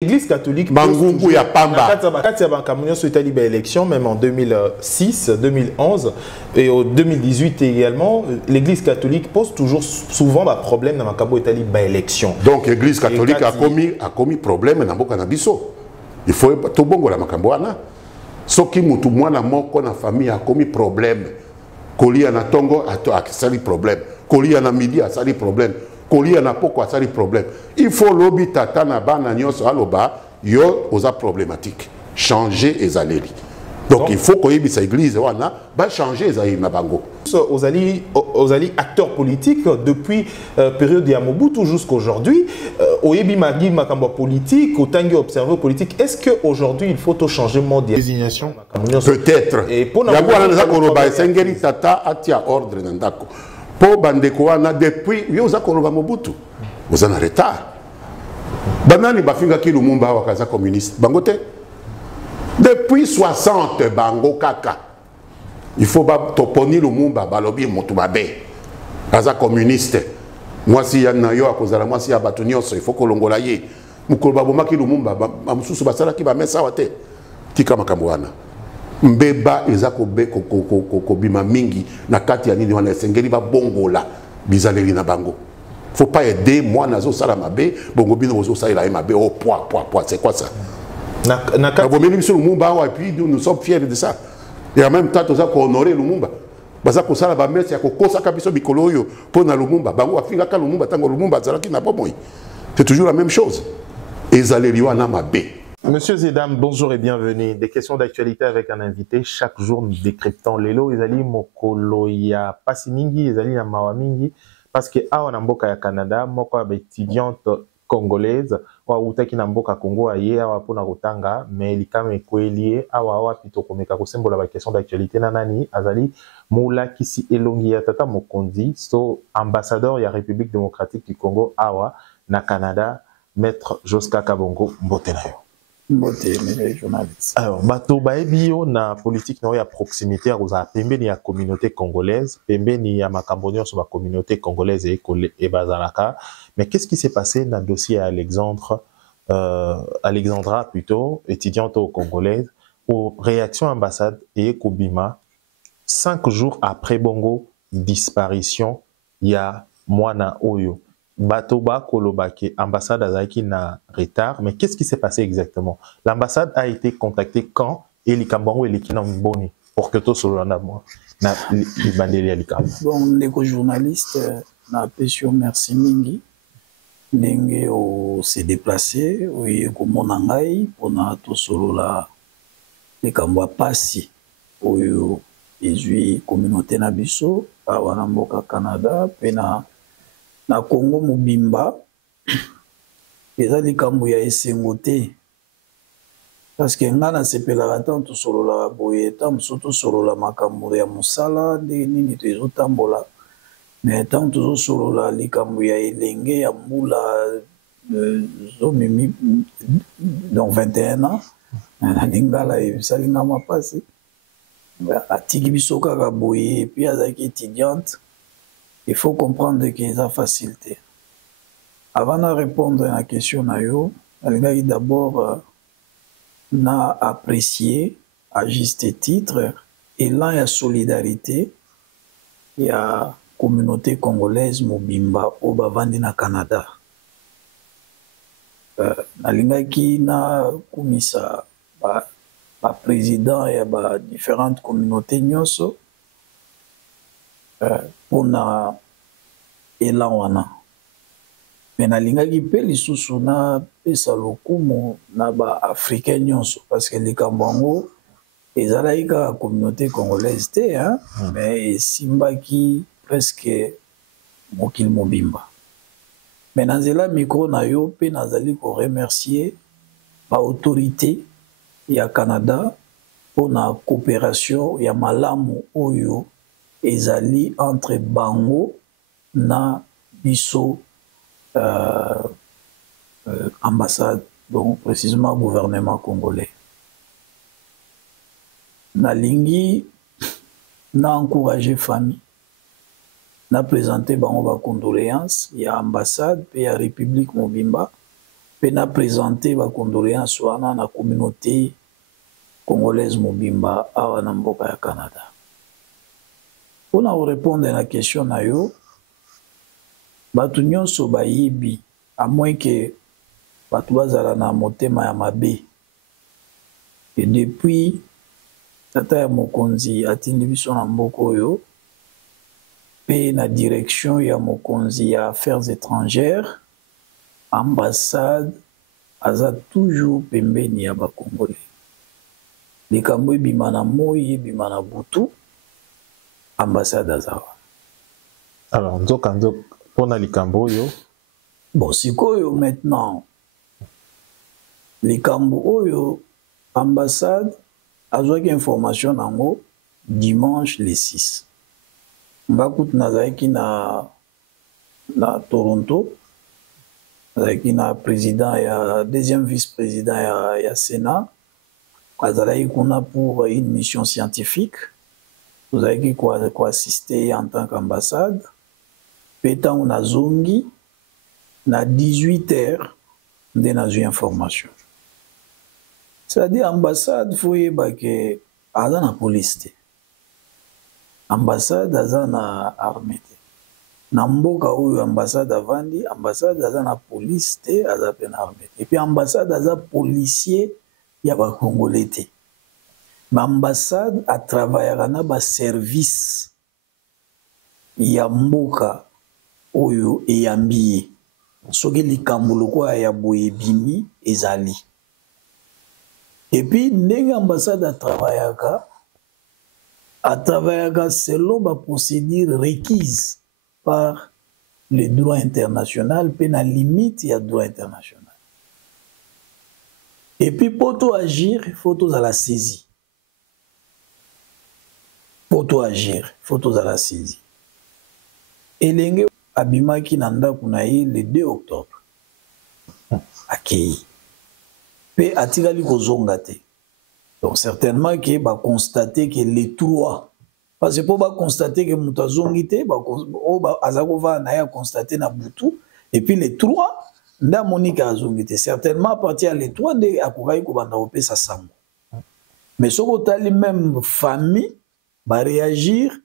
L'Église catholique Bangungu ya Pamba. Quand il y a eu élection, même en 2006, 2011 et en 2018 également, l'Église catholique pose toujours souvent un problème dans la élection. Donc l'Église catholique a commis problème dans le Biso. Il faut tout bon la makamboana. Ce qui mutu mwana moko na famille a commis problème. Kolia na tongo a sali problème. Kolia na midi a sali problème. Kolia na poko a sali problème. Il faut lobby tata na bana nyonso aloba yo oza problématique. Changer les allélis. Donc il faut que l'église va changer les allélis na bango. Aux alliés acteurs politiques depuis période de Mobutu jusqu'à aujourd'hui, au Yebi Magi Makambo politique, au Tangi observé politique, est-ce qu'aujourd'hui il faut tout changer mode de désignation? Peut-être. Et pour nous, tata atia ordre nandako. Pour Bandekoana depuis Yozakoroba Mobutu, vous en êtes retard. Banani bafinga ki Lumumba wakaza communiste. Bangote. Depuis 60 bango kaka. Il faut toponi Lumumba balobi motubabe. Aza communiste. Moi si yana yo akozala moi si abatu nyonso il faut ko longola ye. Mukolo baboma ki Lumumba bamususu basala ki ba mesa wate. Tika makamwana. Mbeba ezako be ko bima mingi na kati ya nini wana sengeli ba bongola bizaleri na bango. Faut pas aider moi nazo sala mabe bongo bino ozo sala mabe au poids c'est quoi ça? Na bomeli sur Lumumba et puis nous sommes fiers de ça. Et en même temps toza ko honorer Lumumba. Baza ko sala ba messe ya ko kosa kabiso bikolo yo pona Lumumba bango afinga ka Lumumba tango Lumumba zalaki na bomoi. C'est toujours la même chose. Ezaleri wana mabe. Monsieur Zedam, bonjour et bienvenue. Des questions d'actualité avec un invité. Chaque jour, nous décryptons les lots. Ezali mokolo ya pasi mingi, ezali ya mawa mingi. Parce que awa na mboka ya Canada, moko ya étudiante congolaise, wa utaki na mboka Congo aye awa pona kotanga, mais likame ekweli awa pito komeka kosembola ba question d'actualité na nani azali moula kisi elongi ya tata mokondi, so ambassadeur ya République démocratique du Congo awa na Canada, maître Joska Kabongo Mbotenayo. Alors, bato baebio na politique na proximité à pembeni ya communauté congolaise, pembeni ya makambonio sur la communauté congolaise et bazalaka. Mais qu'est-ce qui s'est passé dans le dossier Alexandra plutôt, étudiante congolaise, aux réactions ambassade et Kobima, 5 jours après Bongo disparition, il y a Mwana Oyo. Batoba Kolobake, ambassade Azaki na retard, mais qu'est-ce qui s'est passé exactement? L'ambassade a été contactée quand et Likambango et Likinam Boni pour que tout soit là moi na Libandeli Alikam. Bon, les journalistes na pesio merci mingi ndenge o s'est déplacé oui ko monangai pona to solo la Likambo pasi oyo ezui communauté na biso awana mboka Canada pena na Congo mobimba eza likambo ya esengo te parce que ngana sepelaka tanto solo la boye tam surtout solo la makambo ya musala de nini to ezotambola mais tanto solo la likambo ya elenge ya mbula zomimi dans 21 ans na lingala esalinga mapasi atiki biso kaka boye puis azaki étudiante. Il faut comprendre qu'il y a facilité. Avant de répondre à la question, d'abord n'a apprécié à juste titre et là il y a solidarité, il y a communauté congolaise Mobimba au Bavandi na Canada. Nalingaki na komisa ba président et ba différentes communautés nyonso pour na elan wana mais nalingaki pe lisusu na pesa lokumu na ba africain nyonso parce que likambo yango ezalaki kaka communauté congolaise te hein? Mais esimbaki presque mokili mobimba mais na nzela micro na yo pe nazali ko remercier ba autorité ya Canada pour na coopération ya malamu oyo ezali entre bango na biso ambassade, donc précisément gouvernement congolais. Na lingi na encourager famille, na présenter bango ba condoléances ya ambassade pe ya République Mobimba pena présenter ba condoléances wana na communauté congolaise mobimba awa na mboka ya Canada. Pour nous répondre à la question na yo, batu nyonso bayibi à moins que batu bazala na motema ya mabe. Et depuis tata ya mokonzi atindi biso na mboka oyo pe na direction ya mokonzi ya affaires étrangères, ambassade aza toujours pembeni ya ba Congolais. Likambo ebima na moi ebima na butu, ambassade azawa. Alors nzoka pona likambo oyo. Bon, sikoyo maintenant likambo oyo ambassade azwaki information nango dimanche le 6. Ngakutu nazalaki na Toronto, nazalaki na président ya deuxième vice-président ya Sénat, azalaki kuna pour une mission scientifique. Nous avons assisté en tant qu'ambassade. Pétan on a zongi na 18h de nazu information. C'est-à-dire ambassade foye que aza na police. Ambassade aza na armée. Na mboka oyo ambassade avandi, ambassade aza na police te, aza pe na armée. Et puis ambassade aza policier ya ba Congolais te. L'ambassade a travaillé na ba service ya mboka oyo eyambiye soki likambo lokola ya boye bimi ezali. Et puis ndenge ambassade a travaillé selon ba procédure requise par le droit international pe na limite ya droit international. Et puis pour agir, il faut à la saisie. Pour tout agir, il faut à la saisie. Et l'enge abimaki nanda kunaï le 2 octobre. Akei. Pe atikali kozongate. Donc certainement que va constater que les 3, parce que pour constater que mutazongite, azakova na ya constater na butu, et puis les 3 nda monika azongite. Certainement à partir les 3 de akokai ko banda opé sa sango. Mais ce que même famille va réagir,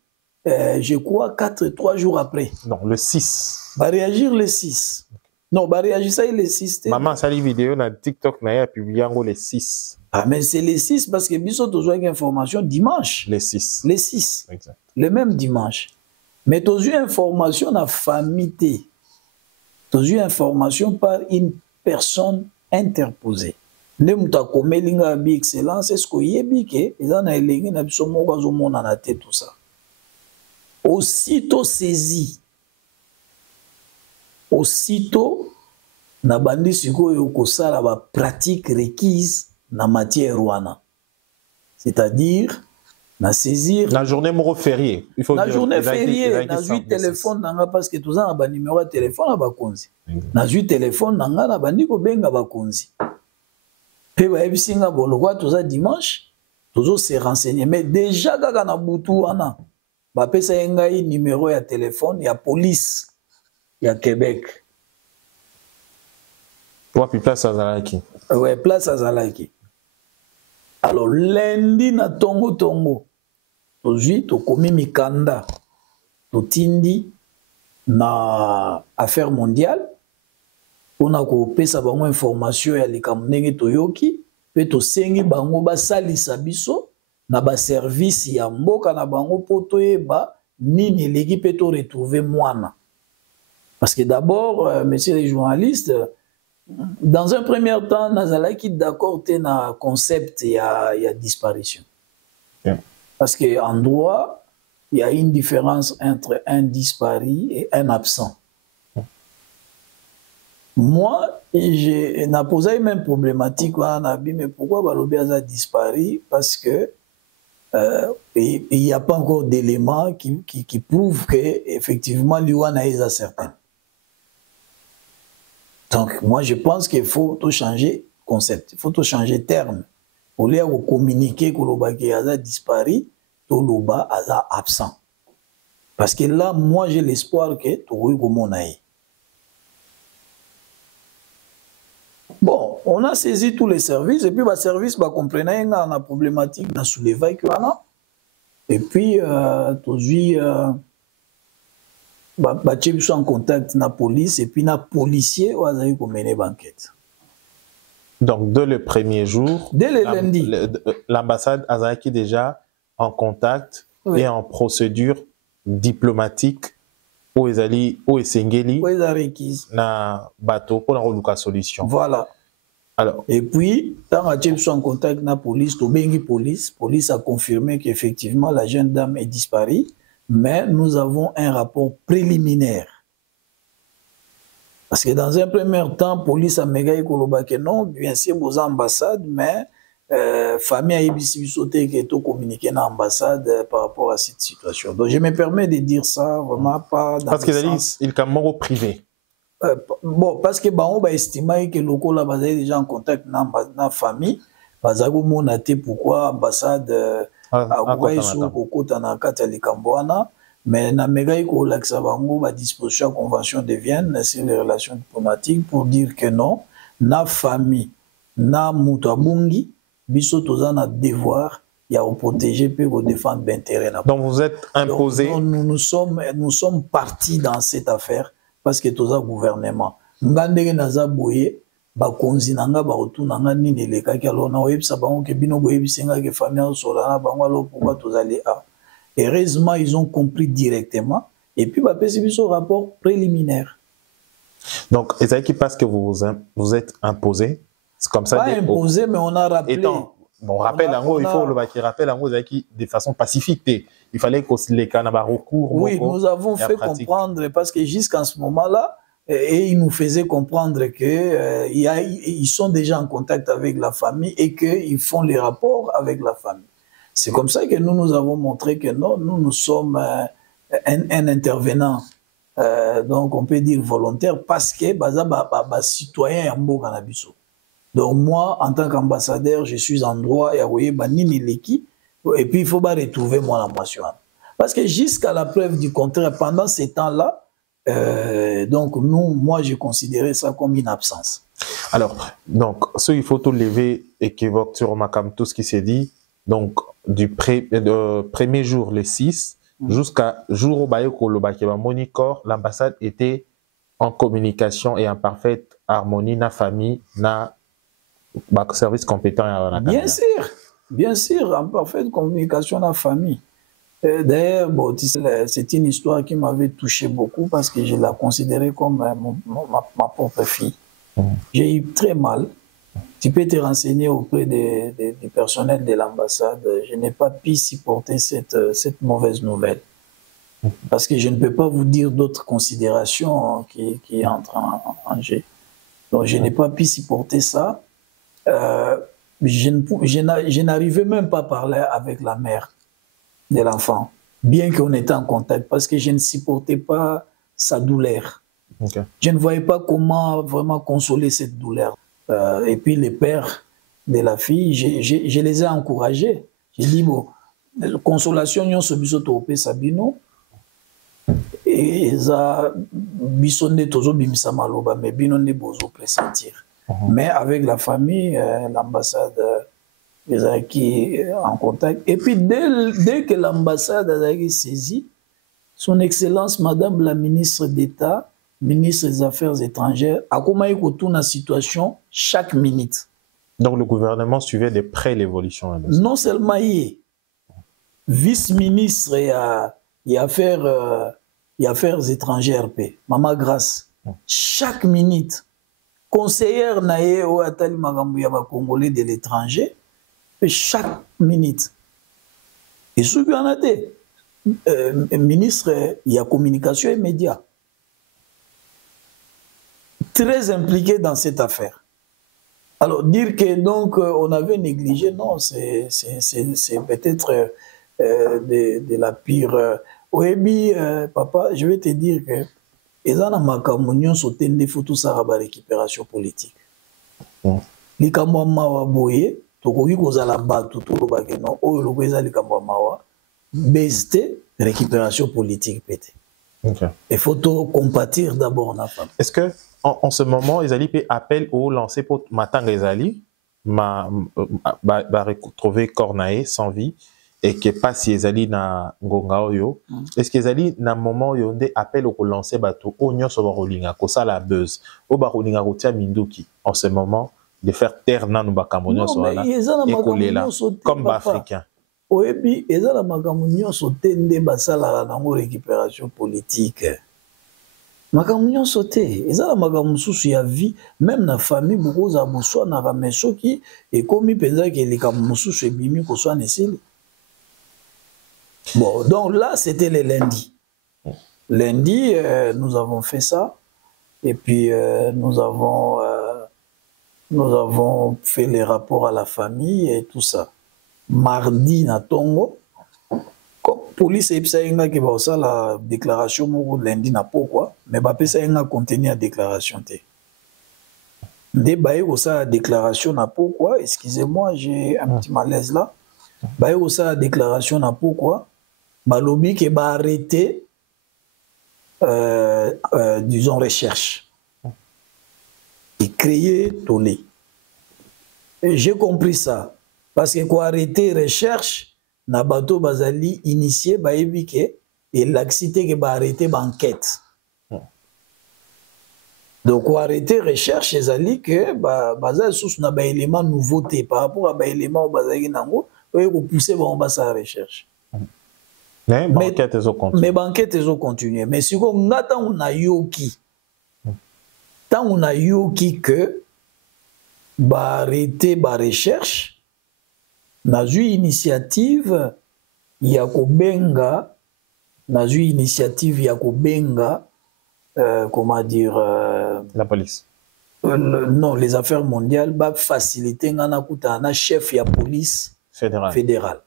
je crois, 3 jours après. Non, le 6. Va réagir le 6. Non, va réagir ça le 6. Maman, ça les vidéos dans TikTok, n'a publié le 6. Ah, mais c'est le 6 parce que Bissot a eu une information dimanche. Le 6. Le 6. Exact. Le même dimanche. Mais tu as eu information dans la famille. Tu as eu information par une personne interposée. Ne muta komelinga bi excellence est-ce que yebi ke ezana elengi na biso moko azomona na tête tout ça. Aussitôt saisi, aussitôt na bandi sikoyo kosala ba pratique requise na matière wana. C'est-à-dire na saisir la journée moro férié. Il faut la dire, journée fériée na ju téléphone nanga parce que tout ça na ba numéro de téléphone na ba konzi. Na ju téléphone nanga na bandi ko benga ba konzi. Pe ba ebisinga bolokwa tout ça dimanche, toujours se renseigner mais déjà kaka na butu wana ba pesa ngai numéro ya téléphone ya police ya Québec. Wapi place azalaki. Ouais, place azalaki. Alors lundi na tongo tozui to komi mikanda to tindi na affaire mondiale. On a kopesa bango information ya likambo ndenge toyoki pe to sengi bango basalisa biso na ba service ya mboka na bango po toyeba nini leki pe to retrouver mwana. Parce que d'abord, messieurs les journalistes, dans un premier temps, nazalaki d'accord te na concept ya disparition. Yeah. Parce qu'en droit, il y a une différence entre un disparu et un absent. Moi, j'ai posé même problématique, mais pourquoi Balobi a disparu? Parce que il n'y a pas encore d'éléments qui prouvent qu'effectivement, l'Iwana est certain. Donc, moi, je pense qu'il faut tout changer concept, il faut tout changer terme. Au lieu de communiquer que l'Oba a disparu, tout l'Oba a absent. Parce que là, moi, j'ai l'espoir que tout le monde aille. on a saisi tous les services et puis le service comprenait la problématique dans soulever et puis aujourd'hui sont en contact avec la police et puis les policiers ont mené l'enquête. Donc, dès le premier jour, dès le lundi, l'ambassade a été déjà en contact et en procédure diplomatique où ils allaient na bateau pour la solution. Voilà. Alors, et puis, quand ils sont en contact avec la police, police a confirmé qu'effectivement la jeune dame est disparue, mais nous avons un rapport préliminaire. Parce que dans un premier temps, la police a dit non, bien sûr, aux ambassades, mais la famille a été communiquée dans l'ambassade par rapport à cette situation. Donc je me permets de dire ça, vraiment pas dans parce qu'il est au privé. Bon, parce que on va estimer que le local là est déjà en contact avec la famille. Pourquoi l'ambassade a mais na méga ko laksa bango ba disposition convention de Vienne sur les relations diplomatiques pour dire que non na famille na mutabungi biso tozana devoir ya protéger pe ko défendre l'intérêt. Donc vous êtes imposé. Donc, nous sommes partis dans cette affaire parce que toza gouvernement ngandenge naza boye ba konzi nanga ba retourna nini leka ki alors na websa bango ke bino boye bisenga ke famille solana bango alors pourquoi tozali a. Heureusement, ils ont compris directement. Et puis, c'est un rapport préliminaire. Donc, est-ce qui passe que vous êtes imposé? C'est comme ça. Pas imposé, mais on a rappelé. Étant, bon, rappel, il faut le rappel de façon pacifique. Il fallait que les canabas recours. Oui, nous avons fait comprendre, parce que jusqu'à ce moment-là, et ils nous faisaient comprendre qu'ils sont déjà en contact avec la famille et qu'ils font les rapports avec la famille. C'est comme ça que nous avons montré que non, nous sommes un intervenant, donc on peut dire volontaire, parce que citoyen en Canabiso. Donc moi, en tant qu'ambassadeur, je suis en droit et puis il faut retrouver mon ambition. Parce que jusqu'à la preuve du contraire, pendant ces temps-là, donc moi je considérais ça comme une absence. Alors, donc, il faut tout lever et qui évoque sur tout ce qui s'est dit. Donc, du premier jour, le 6, jusqu'à jour où l'ambassade était en communication et en parfaite harmonie, na famille, na service compétent. Bien sûr, en parfaite communication, na famille. D'ailleurs, bon, c'est une histoire qui m'avait touché beaucoup parce que je la considérais comme ma propre fille. J'ai eu très mal. Tu peux te renseigner auprès du personnel de l'ambassade. Je n'ai pas pu supporter cette mauvaise nouvelle. Parce que je ne peux pas vous dire d'autres considérations qui entrent en jeu. Donc je n'ai pas pu supporter ça. Je n'arrivais même pas à parler avec la mère de l'enfant, bien qu'on était en contact, parce que je ne supportais pas sa douleur. Okay. Je ne voyais pas comment vraiment consoler cette douleur. Et puis les pères de la fille, je les ai encouragés. J'ai dit, bon, consolation, nous sommes au Sabino. Et ça, bisonne tozo bimisa maloba, mais bino ne bozo pressentir. Mais avec la famille, l'ambassade, les qui en contact. Et puis dès que l'ambassade a été saisie, son Excellence, Madame la ministre d'État, ministre des Affaires étrangères, a commencé à tourner la situation chaque minute. Donc le gouvernement suivait de près l'évolution. Non seulement il vice-ministre et affaires étrangères, Maman Grace, chaque minute, conseillère naïe ou atali magambu yaba congolais de l'étranger, chaque minute. Et ce qu'il y en a des ministre, il y a communication immédiate. Très impliqué dans cette affaire. Alors, dire que donc on avait négligé, non, c'est peut-être de la pire. Oui, papa, je vais te dire que ils ont ma sauté des photos à la récupération politique. Les Kamamawa boye, tokoki kozala batu tout le bagage non, o le goza les Kamamawa, besté récupération politique pété. Okay. Il faut tout compatir d'abord na femme. Est-ce que en ce moment, Ezali peut appel au lancer pour Matang Ezali, retrouver Cornae sans vie, et que pas si Ezali na Ngonga Oyo. Est-ce que Ezali na moment yo nde appel au lancer bateau, au nyo so barolinga, ko ça la buzz, au barolinga rotia Minduki, en ce moment, de faire taire nanu bakamonyo so wana, et coller là, comme africain. Oebi, eza la makamonyo so tende basala na ngo récupération politique. Makamunyo sauté, et ça la makamususu ya vie, même na famille beaucoup za bouswa na rameso qui et comme penza que les kamususu bimi ko soit nesili. Bon, donc là c'était le lundi. Lundi nous avons fait ça et puis nous avons fait les rapports à la famille et tout ça. Mardi na Tongo police et psainga qui va ça la déclaration moko lundi na pourquoi mais ba pesa nga contenu à déclaration té ndé baé ko ça déclaration na pourquoi excusez-moi j'ai un petit malaise là baé ko ça déclaration na pourquoi balobi ke ba arrêter disons recherche et créer tollé. J'ai compris ça parce que quoi arrêter recherche na bato bazali initié ba ebike et l'accité que ba arrêter banquette. Donc on arrêter recherche ezali que bazali sous na ba élément nouveauté par rapport à ba élément bazali nango oyo ko pousser ba on ba sa recherche. Mais banquette ezo continuer. Mais banquette ezo continuer mais si ko ngata on a yoki. Tant on a yoki que ba arrêter ba recherche nazu initiative ya kobenga comment dire la police non les affaires mondiales ba faciliter ngana kuta na chef ya police fédéral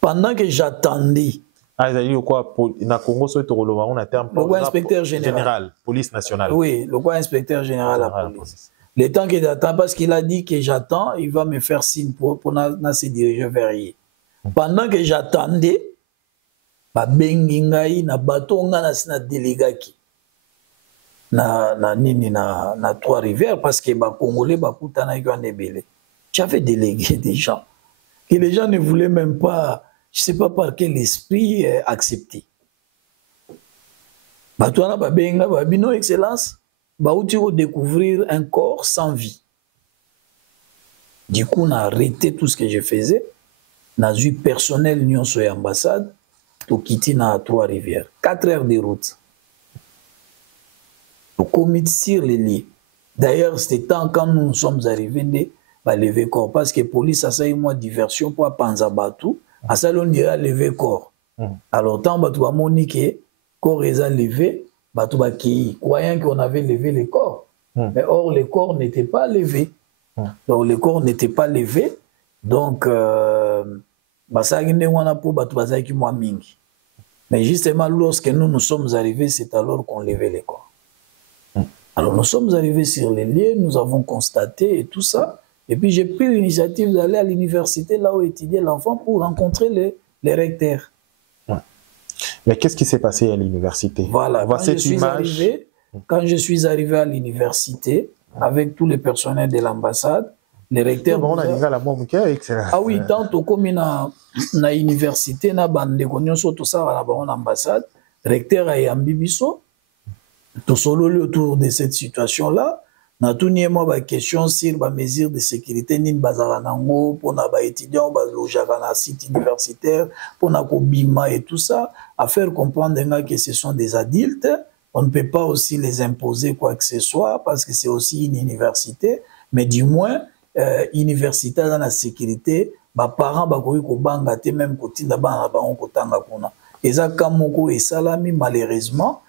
pendant que j'attendais il quoi na Congo so to koloba on a terme le inspecteur général police nationale oui le inspecteur général la police. Le temps que j'attends, parce qu'il a dit que j'attends, il va me faire signe pour se diriger vers lui. Pendant que j'attendais, ba bengi ngai na bato nga na délégaki na Trois-Rivières parce que ba Congolais ba kutana yo nebele. J'avais délégué des gens que les gens ne voulaient même pas, je sais pas par quel esprit accepter. Bato na ba benga ba bino excellence. Baouti au découvrir un corps sans vie. Du coup, on a arrêté tout ce que je faisais. On a eu personnel Nyon sur l'ambassade pour quitter na Trois-Rivières. 4 heures de route. Pour commettre sur les lits. D'ailleurs, c'était temps quand nous sommes arrivés à lever corps. Parce que la police a ça eu moi diversion pour Panzabatou. À ça, on dirait lever corps. Alors, tant que tu as moniqué, corps est levé. Croyant qu'on avait levé les corps. Mais or, les corps n'étaient pas levés. Donc, les corps n'étaient pas levés. Donc, mais justement, lorsque nous sommes arrivés, c'est alors qu'on levait les corps. Alors, nous sommes arrivés sur les lieux, nous avons constaté et tout ça. Et puis, j'ai pris l'initiative d'aller à l'université, là où étudiait l'enfant, pour rencontrer les recteurs. Mais qu'est-ce qui s'est passé à l'université? Voilà, quand je suis arrivé à l'université, avec tous les personnels de l'ambassade, les recteurs... Ah oui, tant comme na université, na bande konyo so tout ça à l'ambassade, recteur a yambi biso, tout solo autour de cette situation-là, na tout niema ba question sur ba mesures de sécurité nin bazala nango pour na ba étudiants ba lojaka na site universitaire pour na ko bima et tout ça, à faire comprendre que ce sont des adultes, on ne peut pas aussi les imposer quoi que ce soit parce que c'est aussi une université, mais du moins université dans la sécurité, ba parents ba ko banga te même kotinda ba ba on kotanga kuna. Eza kamoko et salami malheureusement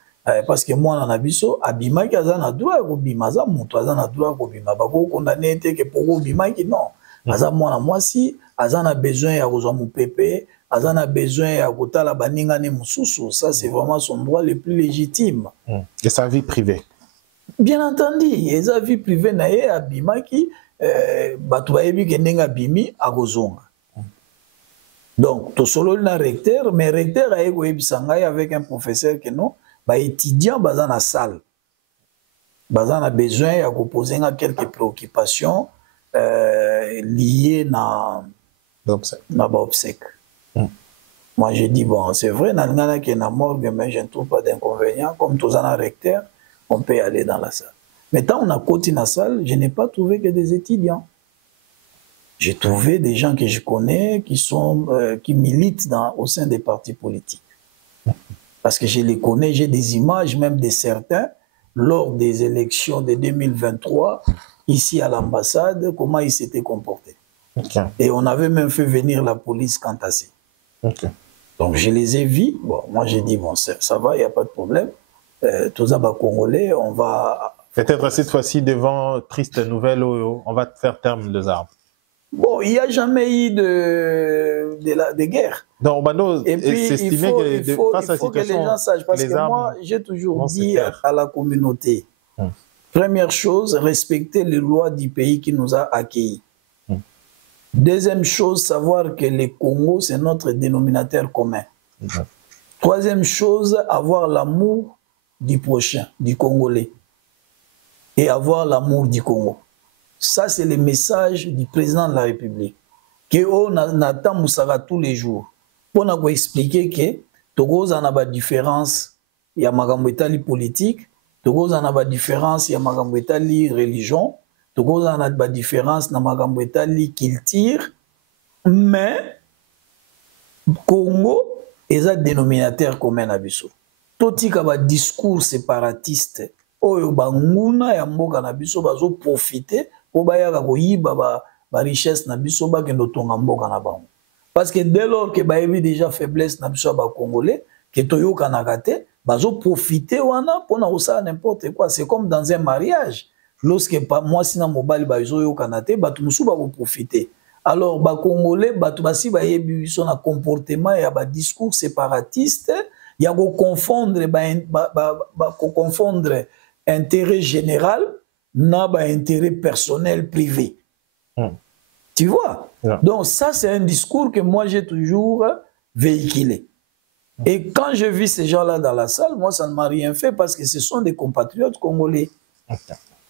parce que moi en abiso abima ki azana droit ko bima za mutu azana droit ko bima ba ko condamné te que pour bima ki non aza mwana mwasi azana besoin ya kozwa mupepe azana besoin ya kotala baninga ne mususu, ça c'est vraiment son droit le plus légitime et sa vie privée bien entendu et sa vie privée na ye abima ki bato bayebi ke ndenge abimi akozonga. Donc to solo na recteur mais recteur aye ko yebisa ngai avec un professeur que non ba étudiant baza na salle Bazan a besoin de poser quelques préoccupations liées à l'obsèque. Moi, j'ai dit, bon, c'est vrai, dans la morgue, mais je ne trouve pas d'inconvénient. Comme tous en recteur, on peut aller dans la salle. Mais tant on a côté dans la salle, je n'ai pas trouvé que des étudiants. J'ai trouvé des gens que je connais qui militent au sein des partis politiques. Parce que je les connais, j'ai des images même de certains lors des élections de 2023, ici à l'ambassade, comment ils s'étaient comportés. Et on avait même fait venir la police quant à ça. Donc je les ai vus. Bon, moi j'ai dit, bon, ça va, il n'y a pas de problème. Tous les Congolais, on va... Peut-être cette fois-ci, devant triste nouvelle, on va faire terme des armes. Bon, il n'y a jamais eu de guerre. Non, et puis, il faut que les gens sachent, parce que moi, j'ai toujours dit à la communauté, première chose, respecter les lois du pays qui nous a accueillis. Deuxième chose, savoir que le Congo, c'est notre dénominateur commun. Troisième chose, avoir l'amour du prochain, du Congolais. Et avoir l'amour du Congo. Ça, c'est le message du président de la République. On attend Moussara tous les jours. Pour nous expliquer que Togo en a pas de différence, il y a Magambetali politique, Togo en a pas de différence, il y a Magambetali religion, Togo en a pas de différence, il y a Magambetali culture, mais Congo est un dénominateur commun à Bissau. Tout il y a un discours séparatiste, oyo banguna ya mboka na biso bazo profiter po bayaka koyiba ba richesse na biso ba kendo tonga mboka na bango. Parce que dès lors que bayebi déjà faiblesse na biso ba congolais que toyoka na kate bazo profiter wana pona osala n'importe quoi. C'est comme dans un mariage, lorsque moi sina mobali bazo yoka na te batu musu ba profiter. Alors ba congolais batu basi bayebi biso na comportement ya ba discours séparatiste ya ko confondre confondre intérêt général n'a pas intérêt personnel privé. Tu vois? Donc ça, c'est un discours que moi, j'ai toujours véhiculé. Et quand je vis ces gens-là dans la salle, moi, ça ne m'a rien fait parce que ce sont des compatriotes congolais.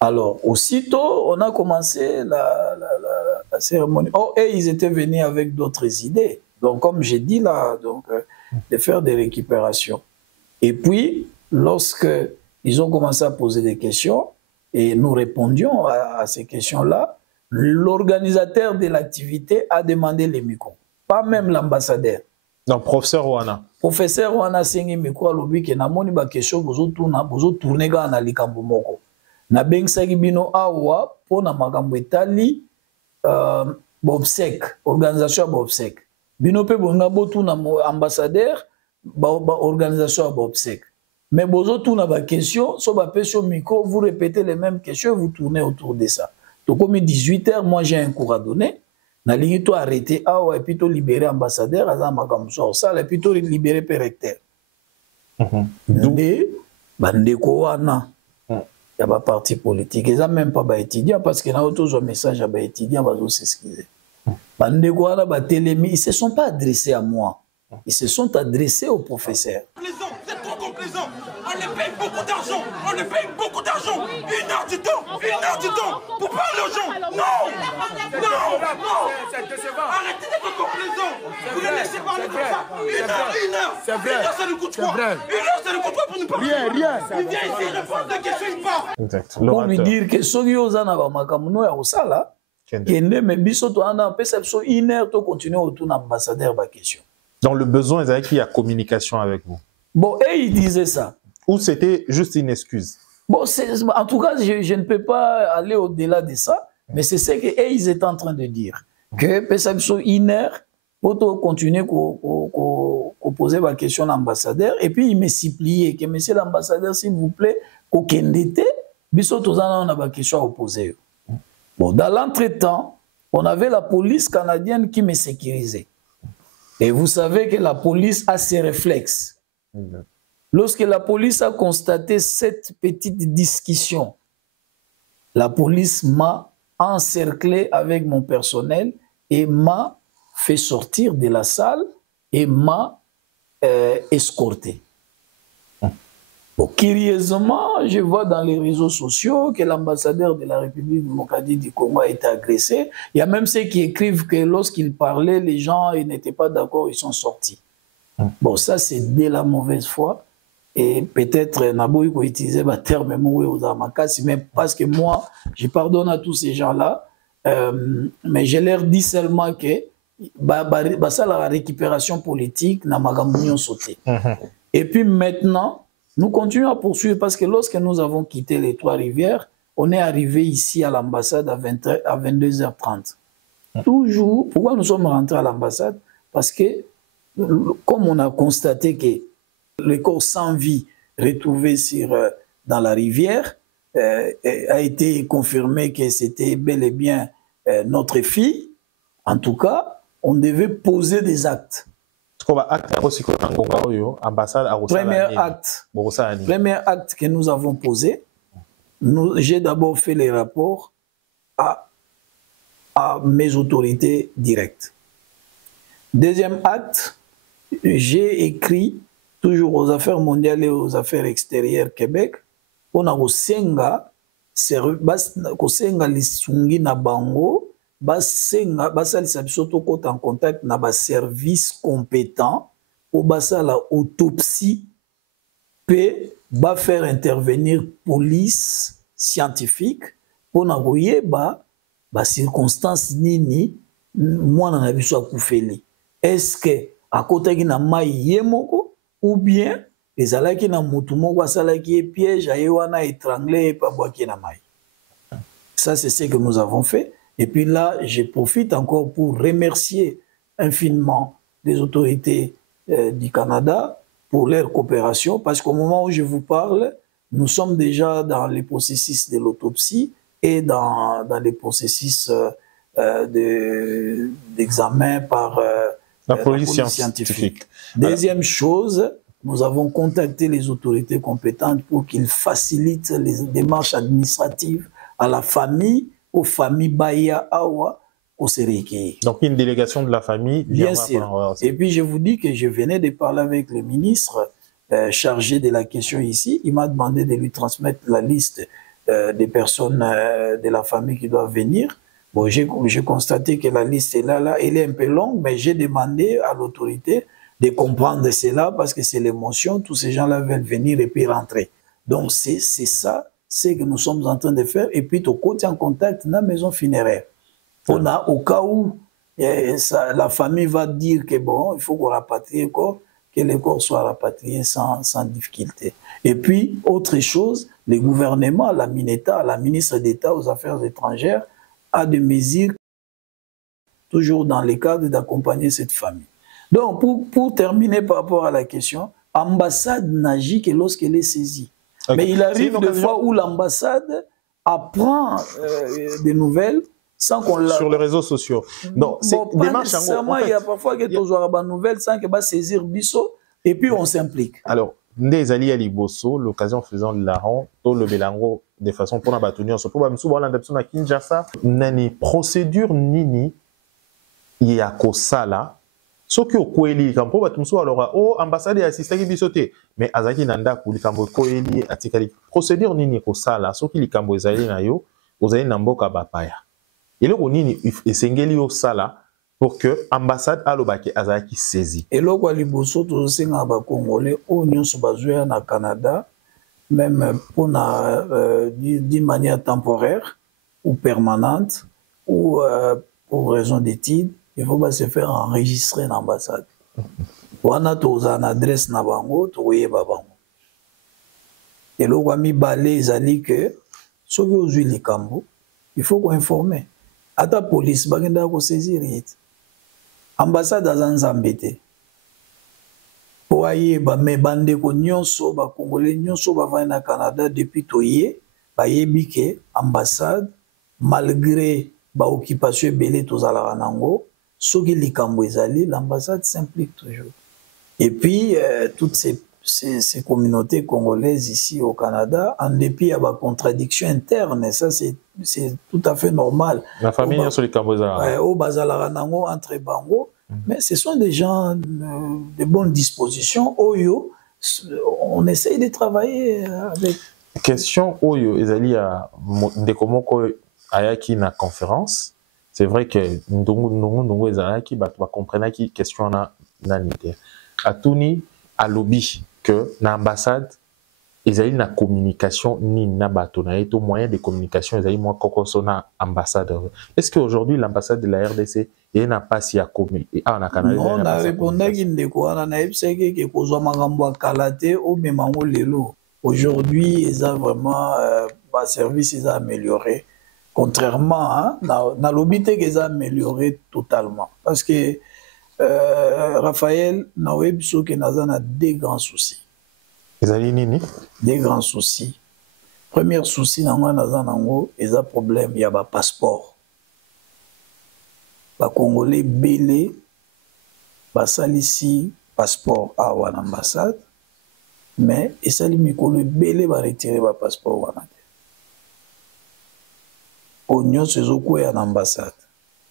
Alors, aussitôt, on a commencé la cérémonie. Oh, et ils étaient venus avec d'autres idées. Donc, comme j'ai dit là, donc, de faire des récupérations. Et puis, lorsque ils ont commencé à poser des questions et nous répondions à ces questions-là. L'organisateur de l'activité a demandé les micros, pas même l'ambassadeur. Non, professeur Wana. Professeur Wana sengi micro lobi ke na moni ba question bozo tourner ga na likambo moko. Na bengsaki bino awa pona makambo etali Bobsec, organisation Bobsec. Bino pe bonga botu na ambassadeur ba organisation Bobsec. Mais bozo tout na ba question, so ba question micro, vous répétez les mêmes questions, vous tournez autour de ça. Donc comme 18h, moi j'ai un cours à donner. Na ligne to arrêter et puis to libérer ambassadeur à makamso ça et puis to libérer recteur. De bandeko wana. Il y a pas parti politique, ils ont même pas ba étudiant parce que na auto message à ba étudiant bazo s'excuser. Bandeko wana ba télémi, ils se sont pas adressés à moi. Ils se sont adressés au professeur. On les paye beaucoup d'argent, on les paye beaucoup d'argent. 1 heure du temps pour parler aux gens. Non, c'est décevant. Arrêtez d'être complaisant. Vous les laissez parler comme ça. 1 heure. C'est vrai. 1 heure, ça nous coûte quoi? 1 heure, ça nous coûte pas pour nous parler. Rien. Il vient ici, il répond à des questions, il part. Exact. Pour lui dire que ceux qui ont un makamuno ya osala, kende me biso to ana perception 1 heure to continuer autour d'ambassadeur ba question. Dans le besoin, il y a communication avec vous. Bon, et il disait ça. Ou c'était juste une excuse? Bon, en tout cas, je ne peux pas aller au-delà de ça, mais c'est ce qu'ils étaient en train de dire. Que perception 1 heure, pour continuer à poser ma question à l'ambassadeur, et puis il me suppliait que monsieur l'ambassadeur, s'il vous plaît, qu'on kendete, biso tozana on a ma question à poser. Bon, dans l'entretemps, on avait la police canadienne qui me sécurisait. Et vous savez que la police a ses réflexes. Lorsque la police a constaté cette petite discussion, la police m'a encerclé avec mon personnel et m'a fait sortir de la salle et m'a escorté. Bon, curieusement, je vois dans les réseaux sociaux que l'ambassadeur de la République démocratique du Congo a été agressé. Il y a même ceux qui écrivent que lorsqu'il parlait, les gens n'étaient pas d'accord, ils sont sortis. Bon, ça, c'est de la mauvaise foi. Et peut-être, Naboui peut utiliser le terme mais parce que moi, je pardonne à tous ces gens-là, mais je leur dis seulement que ça, la récupération politique n'a pas sauté. Et puis maintenant, nous continuons à poursuivre parce que lorsque nous avons quitté les Trois-Rivières, on est arrivé ici à l'ambassade à 22h30. Toujours, pourquoi nous sommes rentrés à l'ambassade? Parce que, comme on a constaté que le corps sans vie retrouvé dans la rivière a été confirmé que c'était bel et bien notre fille, en tout cas, on devait poser des actes. Premier acte que nous avons posé, j'ai d'abord fait les rapports à mes autorités directes. Deuxième acte, j'ai écrit toujours aux affaires mondiales et aux affaires extérieures Québec, on a kosenga lisungi na bango, basalisa biso tokota en contact na ba service compétent pour basala autopsie pe ba faire intervenir police scientifique pour na koyeba ba circonstances nini mwana na biso akufeli. Est-ce que akotaki na mai yemoko ou bien les alaki na mutu moko asalaki piège ayewana étranglé pa boaki na mai. Ça c'est ce que nous avons fait. Et puis là, je profite encore pour remercier infiniment les autorités du Canada pour leur coopération, parce qu'au moment où je vous parle, nous sommes déjà dans les processus de l'autopsie et dans les processus d'examen par la police scientifique. Deuxième chose, nous avons contacté les autorités compétentes pour qu'ils facilitent les démarches administratives à la famille, aux familles Bahia Awa, au Seriki. Donc une délégation de la famille vient. Bien sûr. Et puis je vous dis que je venais de parler avec le ministre chargé de la question ici. Il m'a demandé de lui transmettre la liste des personnes de la famille qui doivent venir. Bon, j'ai constaté que la liste est là, elle est un peu longue, mais j'ai demandé à l'autorité de comprendre cela parce que c'est l'émotion. Tous ces gens-là veulent venir et puis rentrer. Donc c'est ça. C'est que nous sommes en train de faire, et puis au côté en contact dans la maison funéraire. On a, au cas où la famille va dire que bon, il faut qu'on rapatrie le corps, que le corps soit rapatrié sans difficulté. Et puis, autre chose, le gouvernement, la MINETA, la ministre d'État aux Affaires étrangères, a des mesures toujours dans le cadre d'accompagner cette famille. Donc, pour terminer par rapport à la question, l'ambassade n'agit que lorsqu'elle est saisie. Okay. Mais il arrive des fois où l'ambassade apprend des nouvelles sans qu'on l'a... Sur les réseaux sociaux. Non, c'est des marches en gros. Il y a parfois que tu as des nouvelles sans que saisir biso et puis on s'implique. Alors, Ndezali Ali Bosso, l'occasion faisant de la rang, tout le Bélango de façon pour la tenir sur pour Msouba l'adaptation à Kinshasa, nani procédure nini yako sala. Soki okweli kampo batumso alors oh ambassade assistaki bisoté mais azaki nanda ku likambo koeli atikali procédure nini ko sala soki likambo ezali na yo ozali na mboka bapaya eloko nini esengeli yo sala pour que ambassade alobaki azaki saisi eloko liboso to senga ba congolais o nyonso bazwa na Canada même pour d'une manière temporaire ou permanente ou pour raison d'études. Il faut pas se faire enregistrer dans l'ambassade. On a une adresse na bango, toye babango. Et là, on a mis balé, ils ont dit que, ceux qui ont joué les cambo, il faut qu'on informe. À ta police, bagenda ko saisir. Ambassade a zambete. Pour ayer, mais bande ko nyonso, ba congolais nyonso ba va na Canada depuis toye, ba yebike ambassade malgré ba occupation belé tozala nango. L'ambassade s'implique toujours. Et puis, toutes ces communautés congolaises ici au Canada, en dépit à la contradiction interne, et ça c'est tout à fait normal. La famille est sur les Cambodgiens. Au Bazalaranango, entre Bango, mais ce sont des gens de bonne disposition. Oyo, on essaye de travailler avec. Question Oyo, Ezali a Ndekomoko Ayaki na conférence. C'est vrai que Ndongo Ezalaki, bah, tu vas comprendre qui question na nité. Atuni a lobby que l'ambassade, Ezali na communication ni na bato na eto moyen de communication Ezali moi kokoso na ambassadeur. Est-ce qu'aujourd'hui l'ambassade de la RDC n'a pas si à communiquer? Ah, on a canal. Non, on a répondu qu'il Ndeko on a epseke que kozo makambo kalate au memango lelo. Aujourd'hui, ils ont vraiment le service ils ont amélioré. Contrairement à la lobby qu'ils ont amélioré totalement. Parce que Raphaël, na webso que a des grands soucis. Des grands soucis. Premier souci, ils ont un problème, il y a un passeport. Les Congolais belé, ici passeport à l'ambassade. Mais et ça lui le belé va retirer le passeport wana. Oignon c'est au à l'ambassade.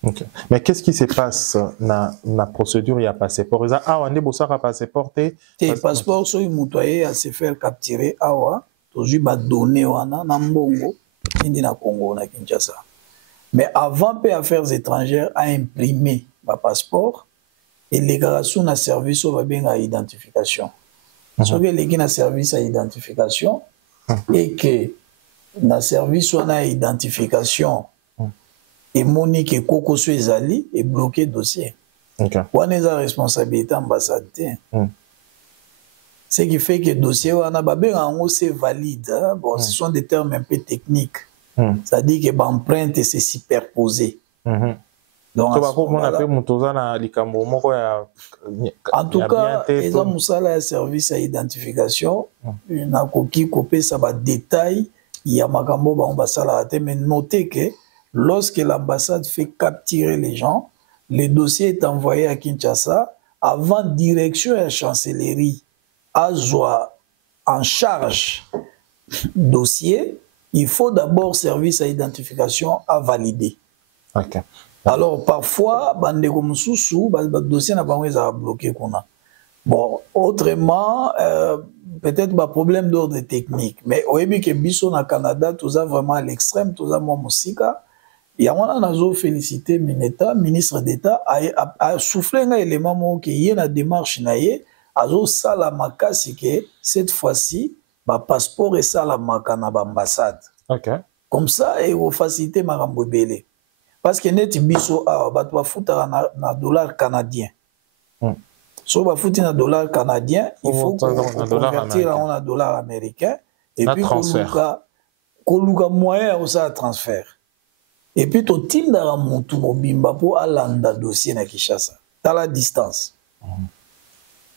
Okay. Mais qu'est-ce qui se passe dans la procédure? Il y a passeport. Ah, on est bossé à passeport. Le passeport, soit il à se faire capturer. Awa, toujours ba donner wana nambongo, indi na Congo na Kinshasa. Mais avant peu affaires étrangères a imprimé le passeport et les déclaration na service va bien à identification. Si vous avez un service à identification et que dans le service on a identification et Monique et Coco Suezali est bloqué dossier. On est la responsabilité ambassade. Ce qui fait que le dossier on a c'est valide. Hein? Bon, ce sont des termes un peu techniques. C'est-à-dire que l'empreinte c'est superposé. Donc, en tout cas, ils ont un service à identification. Il a coupé ça va détail. Il y a makambo ba ambassade mais notez que lorsque l'ambassade fait capturer les gens, le dossier est envoyé à Kinshasa avant direction à la chancellerie à Zoa en charge dossier. Il faut d'abord service à identification à valider. Okay. Alors, parfois, le dossier n'a pas bloqué. Bon, autrement, peut-être un problème d'ordre technique. Mais au début que Bisso au Canada, tout ça vraiment à l'extrême, tout ça, moi, Moussika, il y a un félicité Mineta, ministre d'État, a soufflé un élément qui y a une démarche, a salamaka, c'est que cette fois-ci, le passeport est salamaka na l'ambassade. Okay. Comme ça, il va faciliter ma rambobélé. Parce que net biso a batwa futa na dollar canadien. So ba futi na dollar canadien, il faut convertir en dollar américain et puis koluka moyen au ça transfert. Et puis to tinda mutu mobimba pour alanda dossier na Kinshasa. Dans la distance.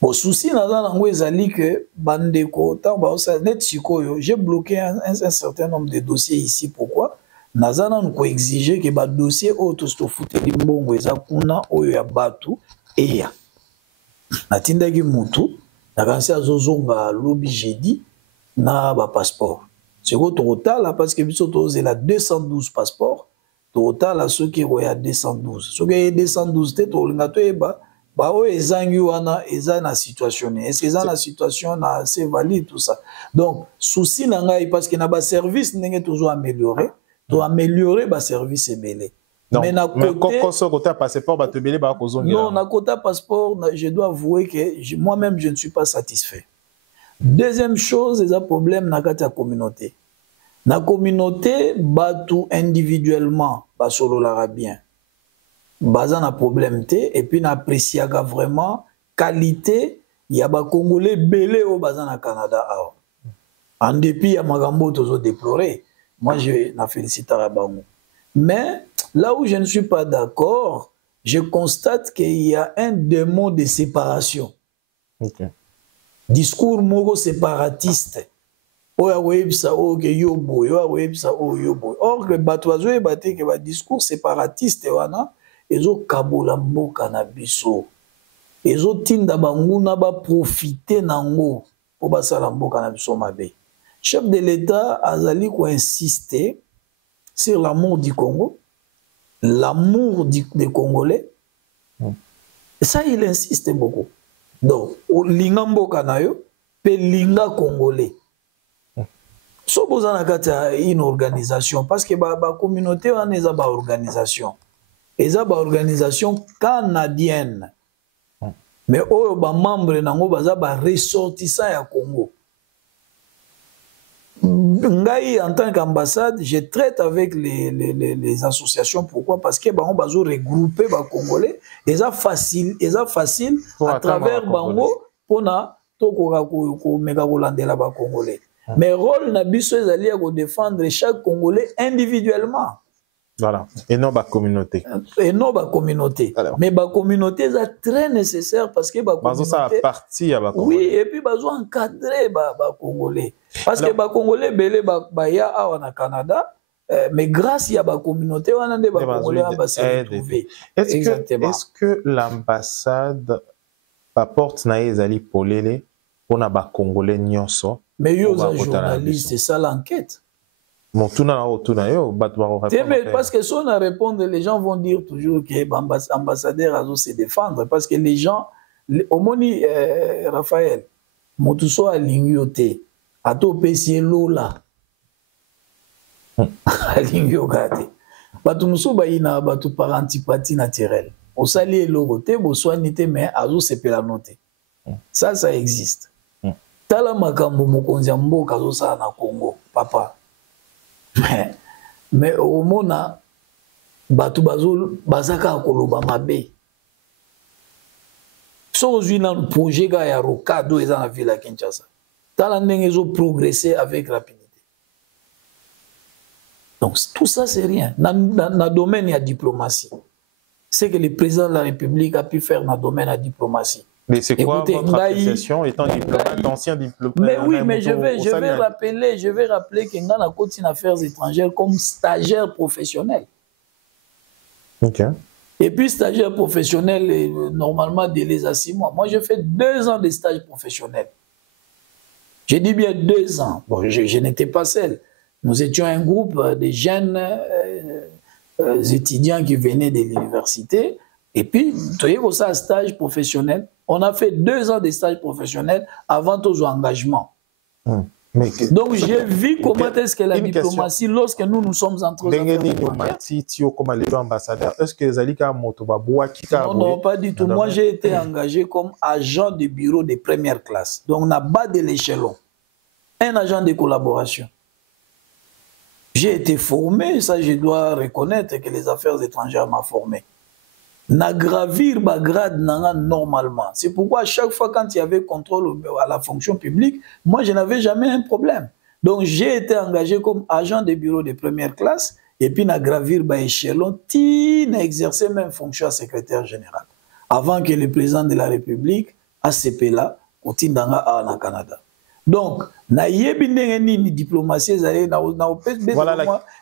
Bon souci na ngo ezali que bandeko ta ba ça net sikoyo, j'ai bloqué un certain nombre de dossiers ici pourquoi? Nazana nous exiger que le dossier auto stofute limbongo eza kuna oyo ya batu eya natindaki mutu nakansi azozonga lobi jeudi na ba passeport c'est ko total parce que biso tozela 212 passeports total ceux qui roya 212 ceux qui 212 te tolinga to eba ba o ezangi wana eza na situation est-ce que eza na situation na c'est valide tout ça donc souci na ngai parce que na ba service ndenge toujours améliorer to améliorer ba service ebele. Mais na côté passeport ba te belé ba kozongi. Non, na côté passeport, je dois avouer que moi-même je ne suis pas satisfait. Deuxième chose, c'est un problème na kati ya communauté. Na communauté batu individuellement ba solo l'arabien. Baza na problème té et puis na apprécier vraiment qualité ya ba congolais belé au baza na Canada. En dépit ya magambo tozo déplorer. Moi, je la félicite à Rabango. Mais là où je ne suis pas d'accord, je constate qu'il y a un démon de séparation. Okay. Discours moro séparatiste. Or, que Batoazo est battu que le discours séparatiste, ils ont kabola mboka na biso. Ils ont tinda banguna ba profiter nango pour basala mboka na biso mabe. Chef de l'État Azali ko insister sur l'amour du Congo, l'amour des Congolais. Et ça, il insiste beaucoup. Donc, au Lingambo Kanayo, Pelinga congolais. So boza na kati une organisation parce que ba communauté wana eza ba organisation. Eza ba organisation canadienne. Mais oyo ba membre nango baza ba ressortissant ya Congo. Ngai en tant qu'ambassade, je traite avec les associations. Pourquoi? Parce que bango bazo regrouper ba congolais, eza facile à travers bango pona tokoka ko meka kolandela ba congolais. Mais rôle na biso ezali ya ko défendre chaque congolais individuellement. Voilà, et non ba communauté. Et non ba communauté. Alors. Mais ba communauté est très nécessaire parce que ba communauté ça partie à ba congolais. Oui, et puis bazo encadrer ba congolais. Parce que ba congolais belé ba ya awa na Canada. Mais grâce à la communauté, on a des congolais à se retrouver. Est-ce que l'ambassade apporte naezali polele pour na ba congolais nyonso? Mais yo un journaliste, c'est ça l'enquête. Mais parce que si on a répondu, les gens vont dire toujours que l'ambassadeur a se défendre. Parce que les gens, au moni Raphaël, Motuso a l'ingyoté, a to pesier lola. A l'ingyogate. Batu muso ba ina batu par antipathie naturelle. Au sali logoté, bo soignité, mais azo se pelanoté. Ça existe. Tala makambo mokonzi mboka zo sa na Congo, papa. Mais au mona batu bazaka koloba mabe. So ozui na projet ga ya Rocado eza na ville ya Kinshasa. Tala ndenge zo progresser avec rapidité. Donc tout ça c'est rien. Dans le domaine de la diplomatie. C'est que le président de la République a pu faire dans le domaine de la diplomatie. Mais c'est quoi votre appréciation étant diplomate, ancien diplomate? Mais oui, mais je vais rappeler que Nga na continue affaires étrangères comme stagiaire professionnel. Ok. Et puis stagiaire professionnel, normalement, délai à 6 mois. Moi, j'ai fait 2 ans de stage professionnel. J'ai dit bien 2 ans. Bon, je n'étais pas seul. Nous étions un groupe de jeunes étudiants qui venaient de l'université. Et puis, tu as eu un stage professionnel. On a fait 2 ans de stage professionnel avant tous engagements. Donc, j'ai vu comment est-ce que la diplomatie, lorsque nous sommes entrés dans la diplomatie. Est-ce que Zalika Motobaboua qui a... Non, pas du tout. Moi, j'ai été engagé comme agent de bureau de première classe. Donc, on a bas de l'échelon. Un agent de collaboration. J'ai été formé, ça je dois reconnaître que les affaires étrangères m'ont formé. Na gravir ba grade normalement. C'est pourquoi à chaque fois quand il y avait contrôle à la fonction publique, moi je n'avais jamais un problème. Donc j'ai été engagé comme agent de bureau de première classe et puis na gravir ba échelon, n'a exercé même fonction à secrétaire général. Avant que le président de la République ACP là, Otindanga à Canada. Donc, na yebi ndenge nini diplomatie zaye na opes beto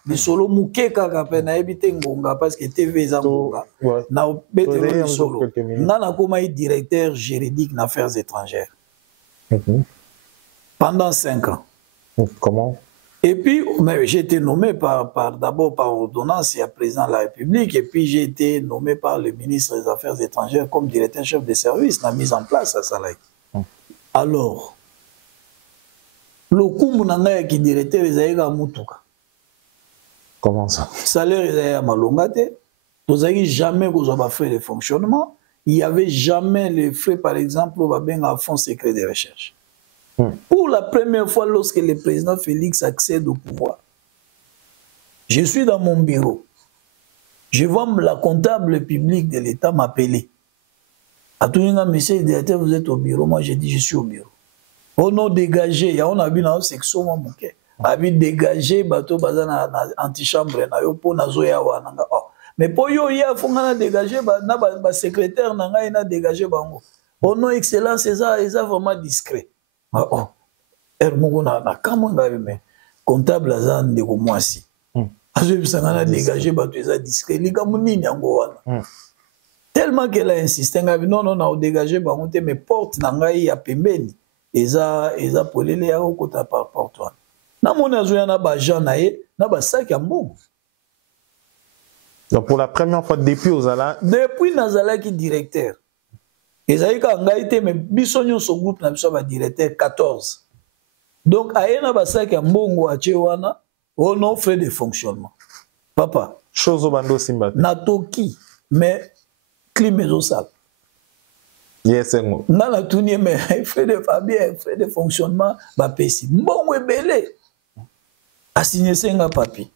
de solo mukeka kape na yebi tengonga parce que TV za ngonga na beto de solo na koma directeur juridique d'affaires étrangères pendant 5 ans. Comment? Et puis j'ai été nommé d'abord par ordonnance à président de la République et puis j'ai été nommé par le ministre des Affaires étrangères comme directeur chef de service la mise en place à Salai. Alors le kumbu nanga qui directeur ezaïga mutuka. Comment ça? Salaire ezaïga malongate. Vous avez jamais besoin de frais de fonctionnement. Il n'y avait jamais les frais, par exemple, au un fonds secret de recherche. Pour la première fois, lorsque le président Félix accède au pouvoir, je suis dans mon bureau. Je vois la comptable publique de l'État m'appeler. À tout le monde, monsieur le directeur, vous êtes au bureau. Moi, j'ai dit, je suis au bureau. On a dégagé, on a vu dans le section, on a dégagé, bateau bazana antichambre, mais pour yo, il faut dégager, na secrétaire, na dégagé bango. On a excellence, c'est vraiment discret. Oh, na kamanga mais comptable azan de moi si. Azo sangana dégagé, bateau ça discret. Liga munini yango wana. Tellement qu'elle a insisté, non, na dégagé bango te mais porte nangai ya pembeni. Eza polele ya okota par portoire. Na mona zoya na ba janae na ba sac ya mbongo. Donc pour la première fois depuis Ozala, depuis Nazala qui directeur. Ezaïka ngaïté, mais bisognon son groupe n'a pas directeur 14. Donc, aïena basak ya mbongo a tchewana, on a fait de fonctionnement. Papa. Chose au bando simba. Natoki, mais climato sale. Yes, Dans la tournée, mais frais de fonctionnement, bah, pessi. Mbongo est belé. A signé senga papi.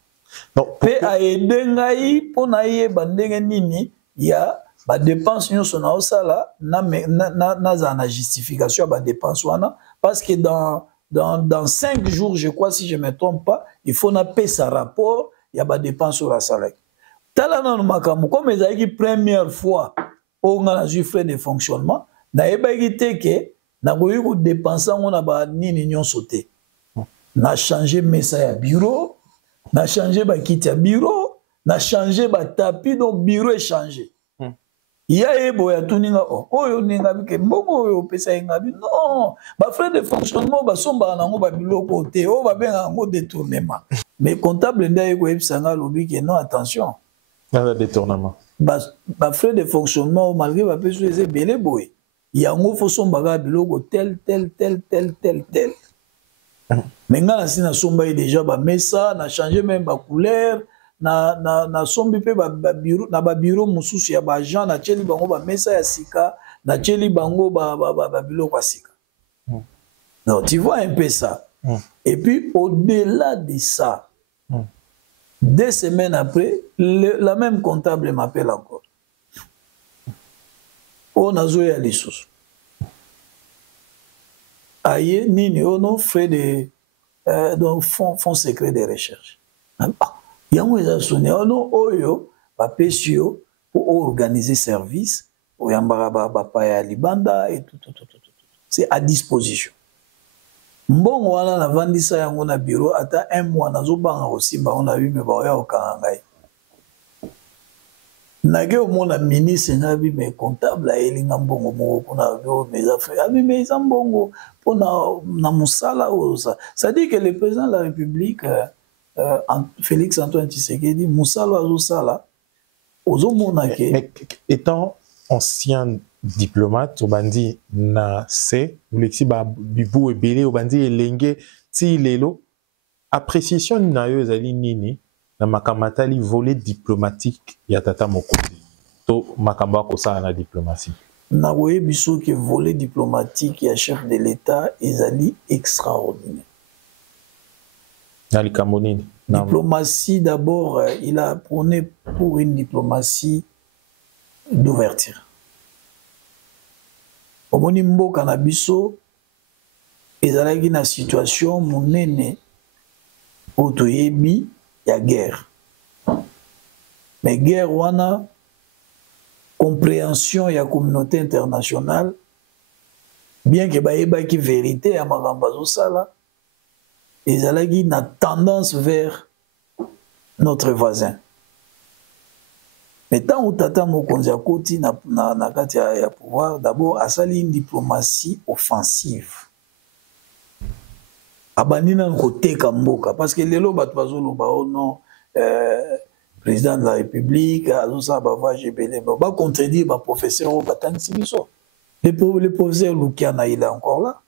Pe a aidé ngai, pour naïe bandenge nini, y a ba dépense nyo sona osala na za justification ba dépense wana parce que dans 5 jours je crois si je me trompe pas il faut na payer sa rapport y a ba dépense au salaire tala na makambo comme ezaki première fois on a eu frais de fonctionnement na ebaki teke na koyi ko dépenser on ba nini nyon sauté na changer mesa ya bureau na changer ba kit ya bureau na changer ba tapis donc bureau est changé. Ya ebo ya tuninga oyo ninga bike mbongo oyo pesa ingabi non ba frais de fonctionnement ba somba nango ba biloko te o ba benga ngo détournement mais comptable ndaye ko ebisanga lobi que non attention na détournement ba frais de fonctionnement malgré ba peso eze belé boy yango fo somba ga biloko tel mais ngana sina somba déjà ba mesa na changer même ba couleur na sombi pe ba bureau na ba bureau mususu ya ba agent na cheli bango ba mesa ya sika na cheli bango ba biloko ya sika. Non, tu vois un peu ça. Et puis au-delà de ça, 2 semaines après, la même comptable m'appelle encore. On a joué à l'issous. Aïe, nini, on a fait des fonds secrets de recherche. Yango eza sonné ono oyo ba pesio pour organiser service o yambara ba paya libanda et tout. C'est à disposition. Mbongo wana na vandisa yango na bureau ata 1 mois nazo banga aussi ba on a eu mais ba oya okangai. Nage o mona ministre na bi mais comptable elinga mbongo mo pona mes affaires. Abi mais ça mbongo pona na musala o ça. Ça dit que le président de la République Félix Antoine Tshisekedi Moussala Azosala mais étant ancien diplomate obandi na C Lexi ba bibu ebele obandi elenge ti lelo appréciation na yo ezali nini na makamatali volet diplomatique ya tata Mokonzi to makamba ko sala na diplomatie na boye biso que volet diplomatique ya chef de l'État ezali extraordinaire. Diplomatie, d'abord, il a prôné pour une diplomatie d'ouverture. Au Monimbo Canabiso, il y a une situation monene autoyebi, il y a guerre. Mais guerre, on a compréhension de la communauté internationale, bien que il y ait vérité à Magambazo Sala. Ils ont une tendance vers notre voisin. Mais tant que Tata Mokonzi Akoti na kati ya pouvoir, d'abord, a sali une diplomatie offensive. Abanina côté Kamboka, parce que les lois bazolo ba non président de la République, azosa bava jebele ba contredire ba professeur au batansi biso. Le professeur Lukiana il est encore là.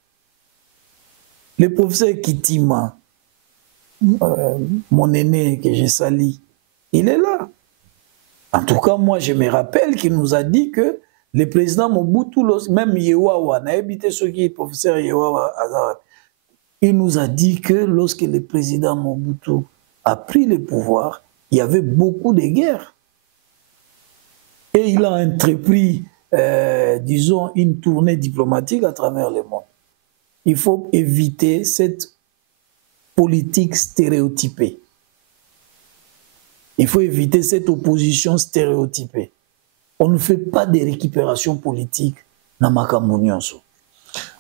Le professeur Kitima, mon aîné que j'ai sali, il est là. En tout cas, moi, je me rappelle qu'il nous a dit que le président Mobutu, même Yewawa, n'a habité ce qui est professeur Yewawa, il nous a dit que lorsque le président Mobutu a pris le pouvoir, il y avait beaucoup de guerres. Et il a entrepris, disons, une tournée diplomatique à travers le monde. Il faut éviter cette politique stéréotypée. Il faut éviter cette opposition stéréotypée. On ne fait pas de récupération politique dans Makamounionso.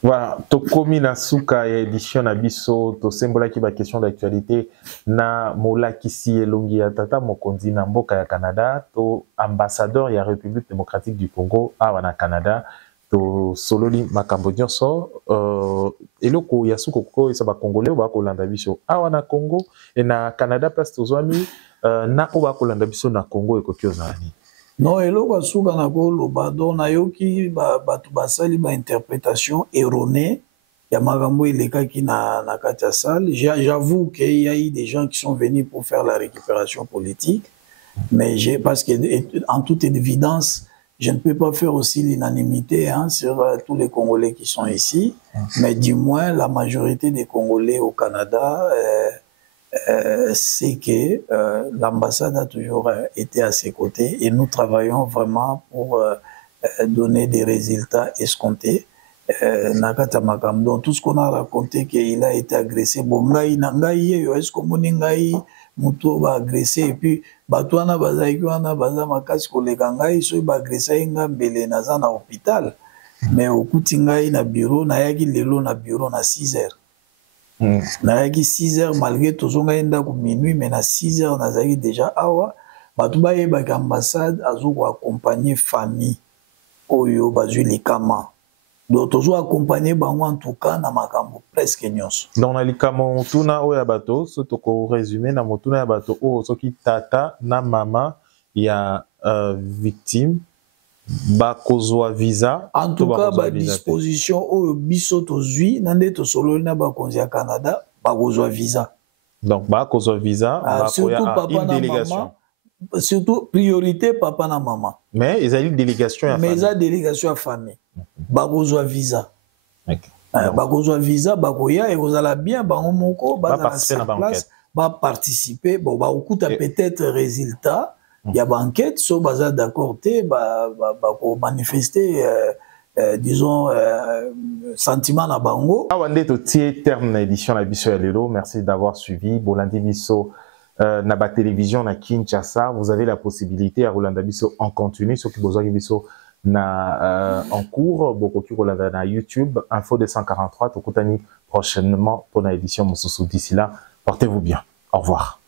Voilà, tokomi na suka ya édition na biso to sembola ki ba question d'actualité na mola kisi elongi ya tata Mokonzi na mboka ya Canada to ambassadeur ya République démocratique du Congo awa na Canada to sololi makambo nyonso eloko ya suko ko esa ba congolais ba kolanda biso awa na Congo et na Canada place tozwami na oba kolanda biso na Congo ekokyo zani. Non, eloko asuka na koloba donc nayoki bato basali ba interprétation erronée ya makambo elekaki na kati ya salle. J'avoue qu'il y a eu des gens qui sont venus pour faire la récupération politique, mais parce que en toute évidence, je ne peux pas faire aussi l'unanimité hein, sur tous les Congolais qui sont ici, mais du moins la majorité des Congolais au Canada c'est que l'ambassade a toujours été à ses côtés et nous travaillons vraiment pour donner des résultats escomptés. Donc tout ce qu'on a raconté qu'il a été agressé, bon, est-ce que muto ba agressé et puis batwana bazaki wana baza makasi koleka ngai so ba agressé nga mbele naza na hôpital mais okuti ngai na bureau nayaki lelo na bureau na 6h. Nayaki 6h malgré tozonga enda ku minuit mais na 6h nazaki déjà awa batu bayeba ka ambassade azuko accompagner famille oyo bazui likama. Donc toujours accompagner bango en tout cas na makambo presque nyonso. Dans na likama tuna oya bato so toko résumé na motuna ya bato o soki tata na mama ya victime ba kozwa visa en tout cas ba disposition oyo biso tozui nande to solo na ba konzi ya Canada ba kozwa visa. Donc ba kozwa visa ba surtout papa une na délégation. Maman, surtout priorité papa na maman. Mais ils ont une délégation à famille. Mais ils ont délégation à famille. Bakozwa visa. OK. Bakozwa visa bakoya et kozala bien bango moko participer na place ba participer bon ba okuta peut-être résultat il y a banquette so baza d'accord té ba ko manifester disons sentiment na bango. Awande to tie terme na édition la biso ya lelo. Merci d'avoir suivi Bolandi biso na ba télévision na Kinshasa. Vous avez la possibilité à Rolanda biso en continu ce qui besoin biso na en cours beaucoup qui Rolanda na YouTube Info 243 tokutani prochainement pour la édition Mosusu. D'ici là, portez-vous bien. Au revoir.